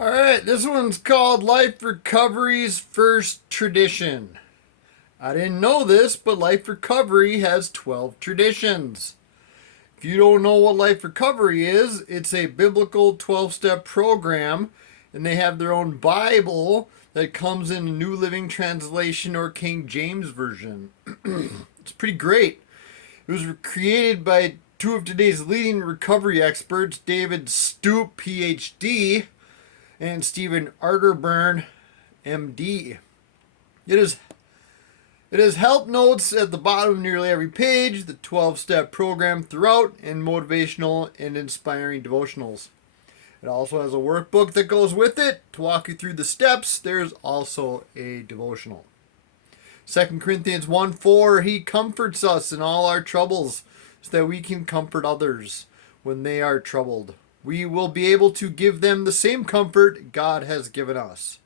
All right, this one's called Life Recovery's First Tradition. I didn't know this, but Life Recovery has 12 traditions. If you don't know what Life Recovery is, it's a biblical 12-step program, and they have their own Bible that comes in a New Living Translation or King James Version. It's pretty great. It was created by two of today's leading recovery experts, David Stoop, PhD, and Stephen Arterburn, MD. It has help notes at the bottom of nearly every page, the 12-step program throughout, and motivational and inspiring devotionals. It also has a workbook that goes with it to walk you through the steps. There's also a devotional. 2 Corinthians 1:4, He comforts us in all our troubles so that we can comfort others when they are troubled. We will be able to give them the same comfort God has given us.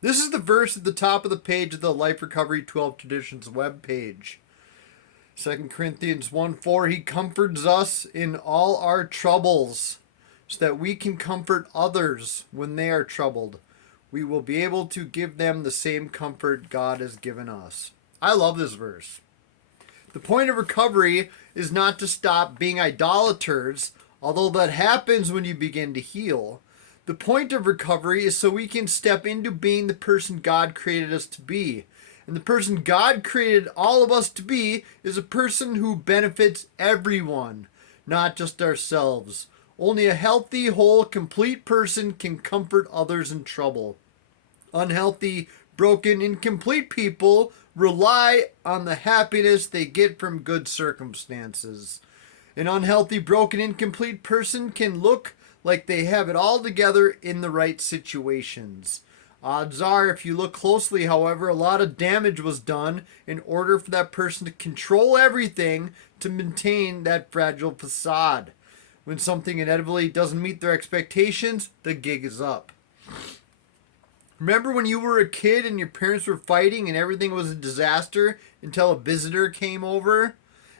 This is the verse at the top of the page of the Life Recovery 12 Traditions webpage. 2 Corinthians 1:4, He comforts us in all our troubles so that we can comfort others when they are troubled. We will be able to give them the same comfort God has given us. I love this verse. The point of recovery is not to stop being idolaters, although that happens when you begin to heal. The point of recovery is so we can step into being the person God created us to be. And the person God created all of us to be is a person who benefits everyone, not just ourselves. Only a healthy, whole, complete person can comfort others in trouble. Unhealthy, broken, incomplete people rely on the happiness they get from good circumstances. An unhealthy, broken, incomplete person can look like they have it all together in the right situations. Odds are, if you look closely, however, a lot of damage was done in order for that person to control everything to maintain that fragile facade. When something inevitably doesn't meet their expectations, the gig is up. Remember when you were a kid and your parents were fighting and everything was a disaster until a visitor came over?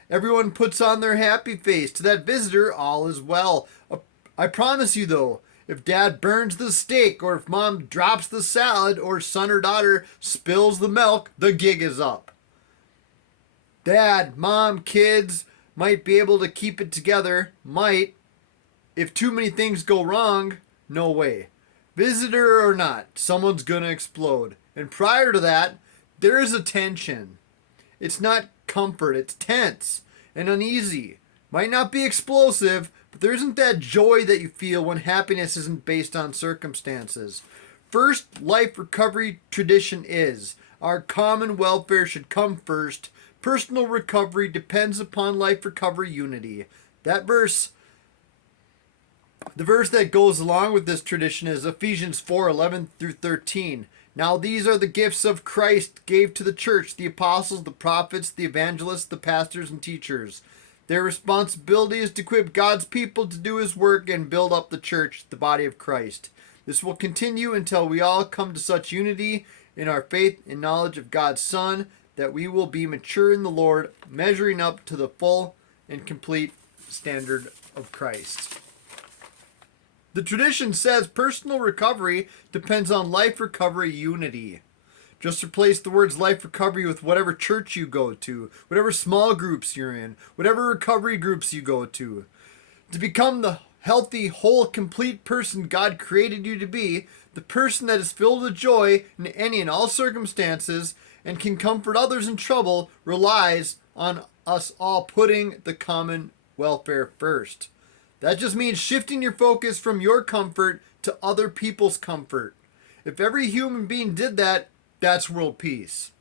Everyone puts on their happy face. To that visitor, all is well. I promise you though, if dad burns the steak or if mom drops the salad or son or daughter spills the milk, the gig is up. Dad, mom, kids might be able to keep it together. Might. If too many things go wrong, no way. Visitor or not, someone's gonna explode. And prior to that, there is a tension. It's not comfort, it's tense and uneasy. Might not be explosive, but there isn't that joy that you feel when happiness isn't based on circumstances. First, life recovery tradition is our common welfare should come first. Personal recovery depends upon life recovery unity. The verse that goes along with this tradition is Ephesians 4:11 through 13. Now these are the gifts of Christ gave to the church, the apostles, the prophets, the evangelists, the pastors, and teachers. Their responsibility is to equip God's people to do His work and build up the church, the body of Christ. This will continue until we all come to such unity in our faith and knowledge of God's Son that we will be mature in the Lord, measuring up to the full and complete standard of Christ. The tradition says personal recovery depends on life recovery unity. Just replace the words life recovery with whatever church you go to, whatever small groups you're in, whatever recovery groups you go to. To become the healthy, whole, complete person God created you to be, the person that is filled with joy in any and all circumstances and can comfort others in trouble, relies on us all putting the common welfare first. That just means shifting your focus from your comfort to other people's comfort. If every human being did that, that's world peace.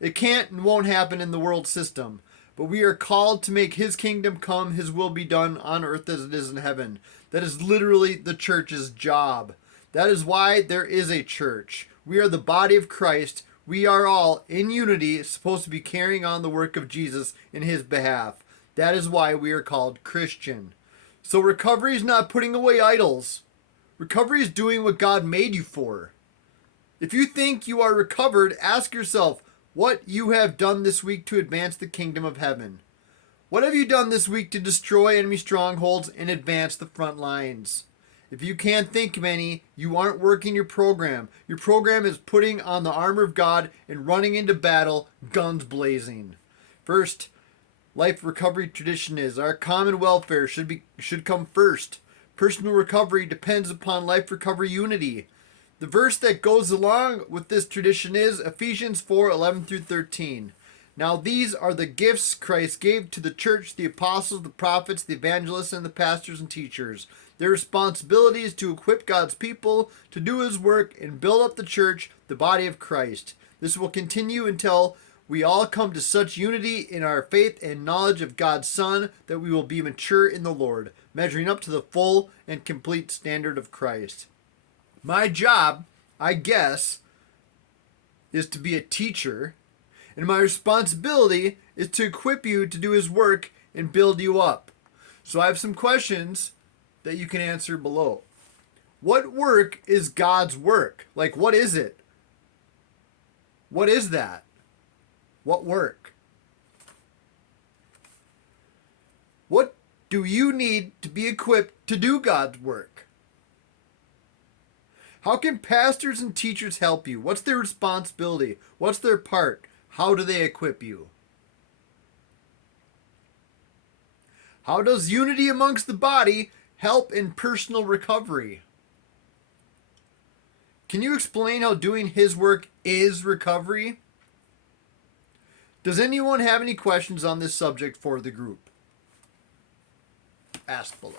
It can't and won't happen in the world system, but we are called to make His kingdom come, His will be done on earth as it is in heaven. That is literally the church's job. That is why there is a church. We are the body of Christ. We are all in unity, supposed to be carrying on the work of Jesus in His behalf. That is why we are called Christian. So recovery is not putting away idols. Recovery is doing what God made you for. If you think you are recovered, ask yourself what you have done this week to advance the kingdom of heaven. What have you done this week to destroy enemy strongholds and advance the front lines? If you can't think of any, you aren't working your program. Your program is putting on the armor of God and running into battle, guns blazing. First, life recovery tradition is our common welfare should come first. Personal recovery depends upon life recovery unity. The verse that goes along with this tradition is Ephesians 4:11 through 13. Now these are the gifts Christ gave to the church, the apostles, the prophets, the evangelists, and the pastors and teachers. Their responsibility is to equip God's people to do his work and build up the church, the body of Christ. This will continue until we all come to such unity in our faith and knowledge of God's Son that we will be mature in the Lord, measuring up to the full and complete standard of Christ. My job, I guess, is to be a teacher, and my responsibility is to equip you to do his work and build you up. So I have some questions that you can answer below. What work is God's work? Like, what is it? What is that? What work? What do you need to be equipped to do God's work? How can pastors and teachers help you? What's their responsibility? What's their part? How do they equip you? How does unity amongst the body help in personal recovery? Can you explain how doing his work is recovery? Does anyone have any questions on this subject for the group? Ask below.